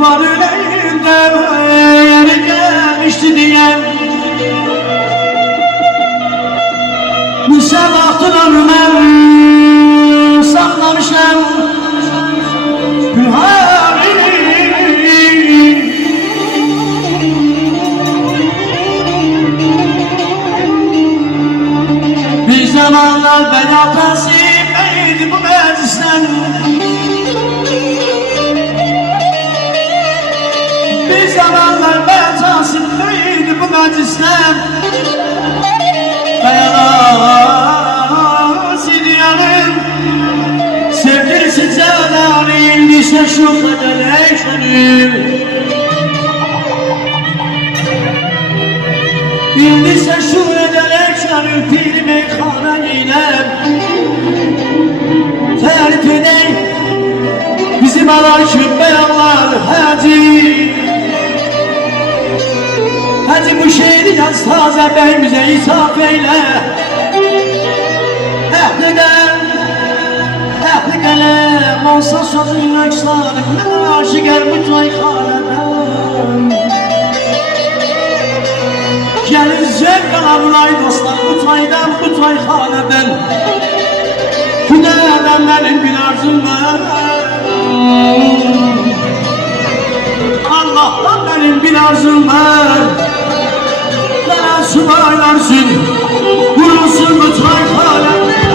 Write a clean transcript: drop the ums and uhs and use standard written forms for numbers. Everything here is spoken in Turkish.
var yüreğimde yeri gelmişti diyen. Bu sabahtan ömrümden saklamışım Gülhane'yi. Bir zamanlar ben atasıyım bu meclisten. Bir zamanlar ben tasipteydi bu meclisten. Dayanamaz yanım sevgilisi cananım ise şu kadar eşenim. İndiyse şu kadar eşenim bir meyhane ile terk edey bizim alaşıp beyanlar hacı. Hacı bu şehri yaz taze beyimize ithaf eyle. Ehli kalem olsa sözün eksanım aşiger bu tayhaneden. Gelin zevk alamlay dostlar bu taydan bu tayhaneden. Hüdadan benim bir arzum var. Allah'tan benim bir arzum var. Subaylarsın, vurulsun bu tayfana.